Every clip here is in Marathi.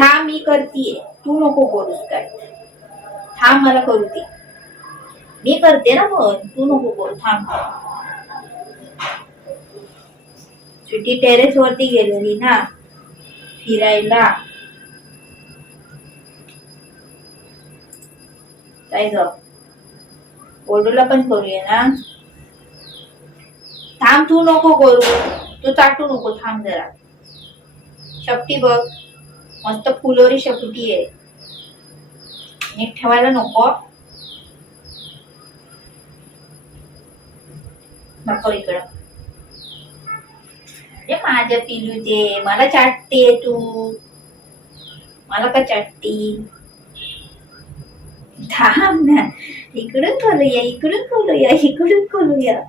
थांब मी करतीये. तू नको करूस काय. थांब मला करू दे. मी करते ना पण तू नको करू थांब. सुटी टेरेस वरती गेलेली ना फिरायला. काय ग? ओडूला पण करूया ना. थांब तू नको करू तू चाटू नको थांब जरा. शपटी बघ. मस्त फुलोरी शेपुटी आहे. नीट ठेवायला नको. नको इकडं. माझ्या पिलू दे मला चाटते तू. मला का चाटती. थांब ना. इकडून खोलूया इकडून खोलूया इकडून खोलूया.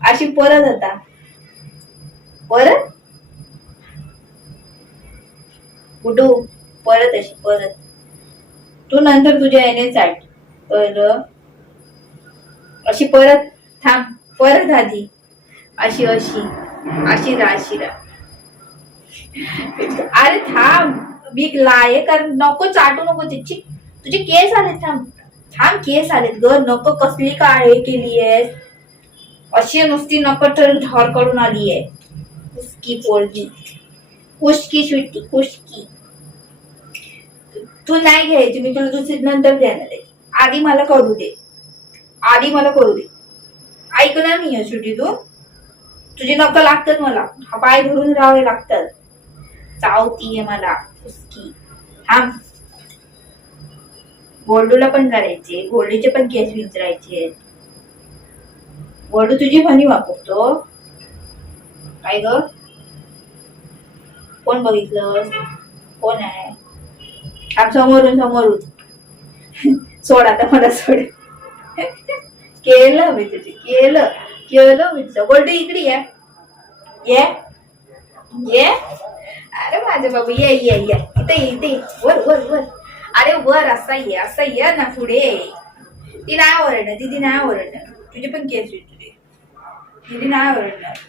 अशी परत आता परत उठू हो? परत अशी परत. तू नंतर तुझ्या याने चाट. तर अशी परत थांब परत आधी. अशी अशी. अशी रा अशी रा अरे थांब बीक लाय कारण नको चाटू नको तिची तुझे केस आले थांब. थांब केस आलेत ग. नको कसली काळे केली आहेस. अशी नुसती नकट धार काढून आली आहे. उसकी पोरगी. कुशकी स्वीटी कुशकी तू नाही घ्यायची मी तुला दुसरी नंतर द्यायला आहे. आधी मला करू दे. आधी मला करू दे. ऐकणार नाही आहे तू? तुझी नक लागतात मला. हा पाय धरून राहावे लागतात. चावतीये मला कुसकी. थांब. गोल्डूला पण करायचे गोल्डूचे पण केस विचारायचे गोल्डू तुझी म्हणी वापरतो. काय ग? कोण बघितलं कोण आहे? आम समोरून समोरून सोड आता मला सोड. केलं मी तुझी केलं केलं मी तुझं. गोल्डू इकडे ये. ये. ये. अरे माझे बाबू ये ये ये. इथे इथे वर वर वर. अरे वर असा ये असा ये ना पुढे. ती नाही ओरडणार दीदी नाही ओरडणार तुझे पण केस आहे तुझे. दीदी नाही ओरडणार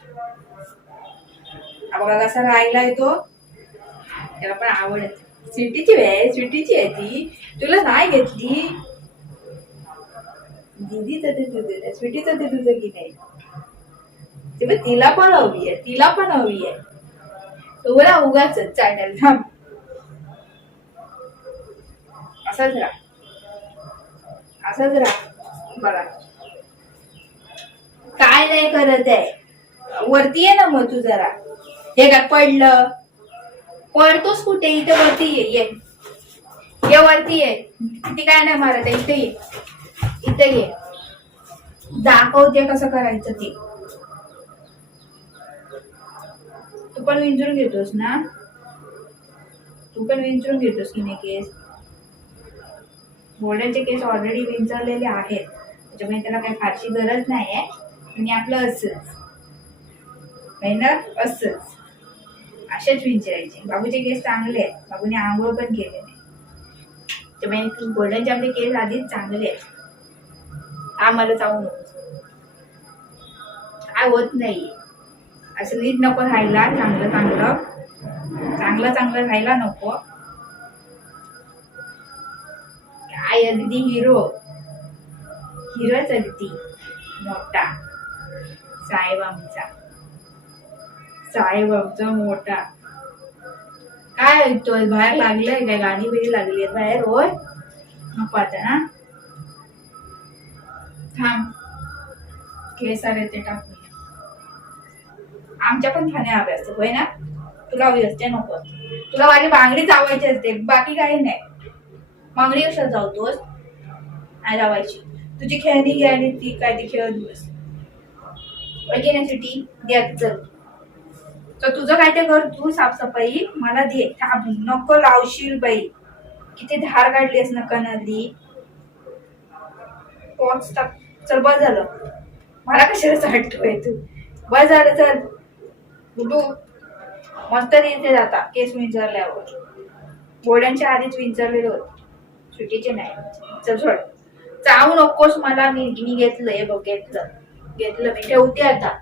बघा कसा राहिलाय तो. त्याला पण आवडत स्वीटीची आहे स्वीटीची आहे ती. तुला नाही घेतली? दीदीचं ते तुझं स्वीटीचं ते तुझं की नाही ते पण तिला पण हवी आहे तिला पण हवी आहे. तो उगाच चॅनल थांब. असाच राहा. असाच राहा. बघा. काय नाही करत आहे. वरती आहे ना मग तू जरा. हे काय पडलं? पडतोस कुठे? इथे वरती ये ये. ये वरती ये. ती काय नाही मारत आहे इथे ये. इथे ये. दाखवते कसं करायचं ते. तू पण विंचरून घेतोस ना? तू पण विंचरून घेतोस की नाही केस? मोड्याचे केस ऑलरेडी विंचरलेले आहेत. त्याच्यामुळे त्याला काही फारशी गरज नाही आहे आणि आपलं असंच. मेहनत असंच. असेच विचारायचे. बाबूचे केस चांगले आहेत. बाबूने आंघोळ पण केले नाही त्यामुळे गोल्डनचे आपले केस आधीच चांगले आहेत. आम्हाला चावू नको. काय होत नाही. असं नीट नको राहायला. चांगलं चांगलं. चांगलं चांगलं राहायला नको. काय अगदी हिरो हिरोच अगदी. मोठा. साहेब आमचा. साहेब मोठा. काय ऐकतोय? बाहेर लागलंय काय? गाणी बिणी लागली बाहेर? होय? नको आता ना थांब. केस आले ते टाकूया. आमच्या पण खाण्या हव्या असते होय ना? तुला हवी असते नको. तुला माझी बांगडी चावायची असते बाकी काही नाही. बांगडी कशा जावतोस नाही जावायची तुझी खेळणी घे आणि ती काय ती खेळत बस. घेण्यासाठी द्या चल. तर तुझं काय ते घर? तू साफसफाई. मला दे. थांब. नको लावशील बाई. किती धार काढलीस ना कनाली टाक चल बस झालं. मला कशाला चाटतोय तू? बस झालं चल. उठू. मस्त इथे जाता. केस विंचरल्यावर. गोड्यांच्या आधीच विंचरलेलं होत. सुटीचे नाही. चल सोड. चावू नकोस मला. मी मी घेतलं बघ घेतलं. घेतलं. मी ठेवते आता.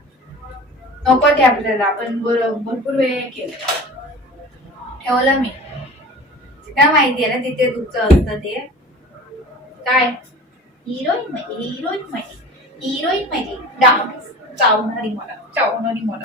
नको ते आपल्याला आपण भरपूर वेळ केलं. ठेवलं मी. काय माहिती आहे ना तिथे तुमचं असतं ते. काय? हिरोईन माझी हिरोईन माझी हिरोईन माझी डान्स चावणारी मला चावणारी मला.